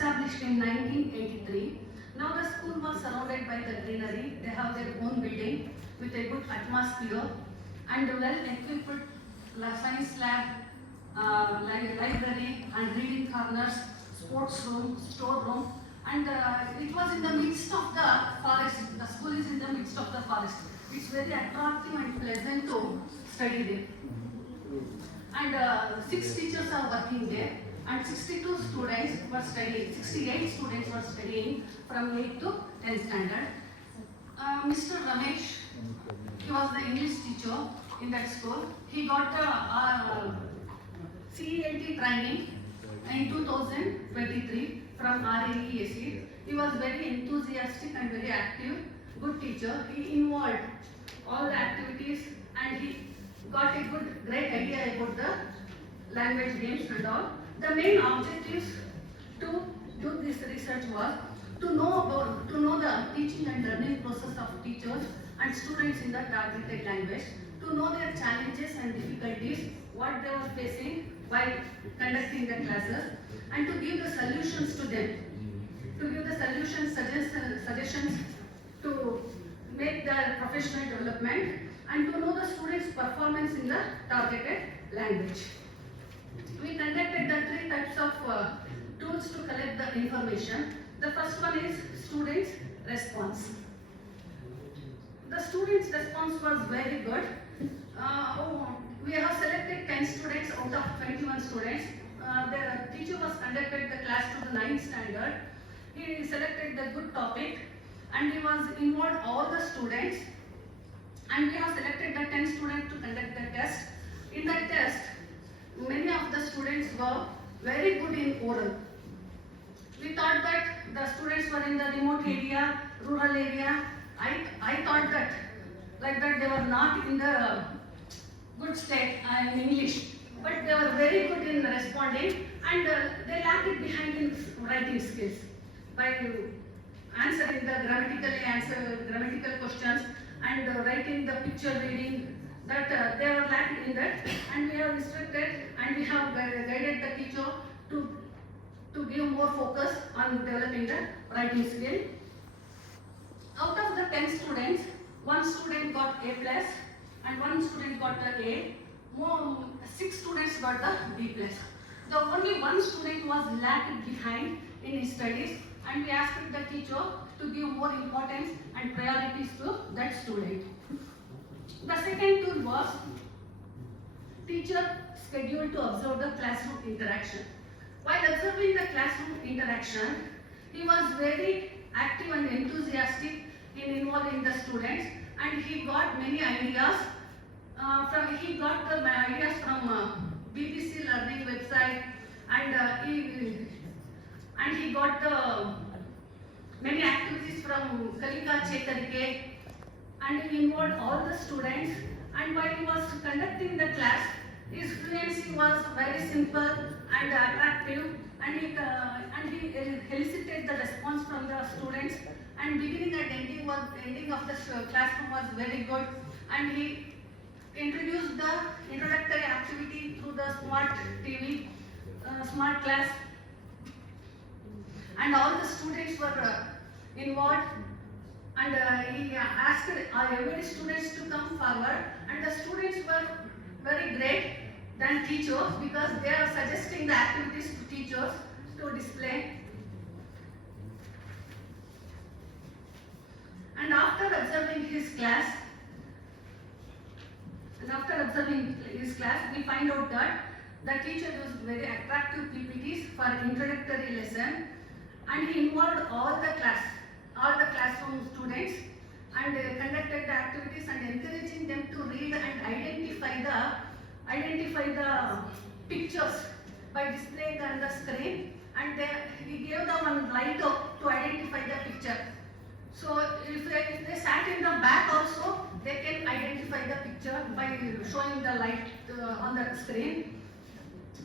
established in 1983. Now the school was surrounded by the greenery. They have their own building with a good atmosphere and well-equipped science lab, library and reading corners, sports room, storeroom, and it was in the midst of the forest. The school is in the midst of the forest. It's very attractive and pleasant to study there. And 6 teachers are working there, and 62 students were studying. 68 students were studying from 8th to 10th standard. Mr. Ramesh, he was the English teacher in that school. He got the CELT training in 2023 from RAEAC. He was very enthusiastic and very active, good teacher. He involved all the activities and he got a great idea about the language games and all. The main objectives to do this research was to know the teaching and learning process of teachers and students in the targeted language, to know their challenges and difficulties, what they were facing while conducting the classes, and to give the solutions to them, to give the suggestions to make their professional development, and to know the students' performance in the targeted language. We conducted the 3 types of tools to collect the information. The first one is students' response. The students' response was very good. We have selected 10 students out of 21 students. The teacher was conducted the class to the 9th standard. He selected the good topic and he was involved all the students, and we have selected the 10 students to conduct the test. In that test, many of the students were very good in oral. We thought that the students were in the remote area, rural area. I thought that like that they were not in the good state in English, but they were very good in responding, and they lacked behind in writing skills by answering the grammatical questions and writing the picture reading, that they were lacking in that, and we have instructed and we have guided the teacher to give more focus on developing the writing skill. Out of the 10 students, 1 student got A plus and 1 student got the A. 6 students got the B plus. The only 1 student was lagged behind in his studies, and we asked the teacher to give more importance and priorities to that student. The second tool was teacher scheduled to observe the classroom interaction. While observing the classroom interaction, he was very active and enthusiastic in involving the students, and he got many ideas. He got the ideas from BBC Learning website, and he got the many activities from Kalika Chekarike, and he involved all the students. And while he was conducting the class, his fluency was very simple and attractive, and he elicited the response from the students. And beginning and ending of the classroom was very good, and he introduced the introductory activity through the smart TV, smart class, and all the students were involved, and he asked every students to come forward, and the students were very great than teachers because they are suggesting the activities to teachers to display. And after observing his class, we find out that the teacher used very attractive PPTs for introductory lesson, and he involved all the classroom students, and conducted the activities and encouraging them to read and identify the pictures by displaying on the screen, and he gave them one light up to identify the picture. So if they sat in the back also, they can identify the picture by showing the light on the screen.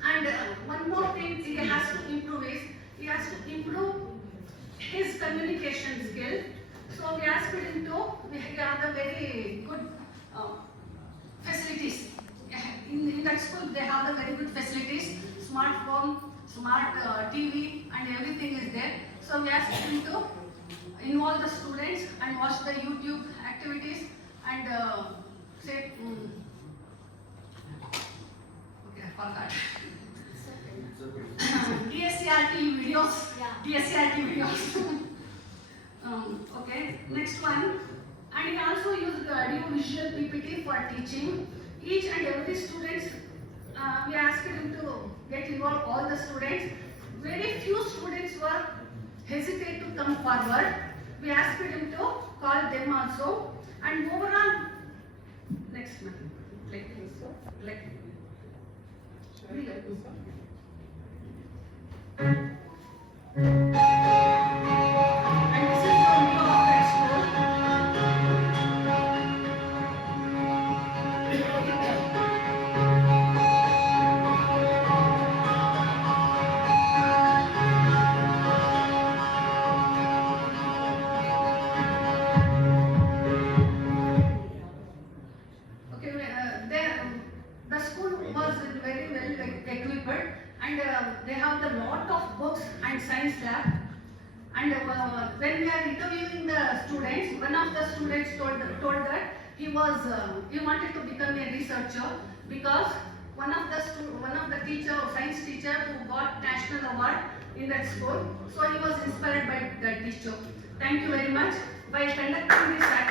And one more thing he has to improve is, he has to improve his communication skill. So we asked him to, we have the very good facilities. In that school they have the very good facilities, smartphone, smart TV and everything is there. So we asked him to involve the students and watch the YouTube activities and say, okay, I forgot. DSCRT videos. DSCRT videos. Okay, next one. And he also used new visual PPT for teaching. Each and every student, we asked him to get involved, all the students. Very few students were hesitate to come forward. We asked him to call them also. And overall, next one. And this is the view of that school. Okay, the school was very well equipped and they have a lot of books and science lab. And when we are interviewing the students, one of the students told that he wanted to become a researcher because one of the science teacher who got national award in that school. So he was inspired by that teacher. Thank you very much. By conducting this activity.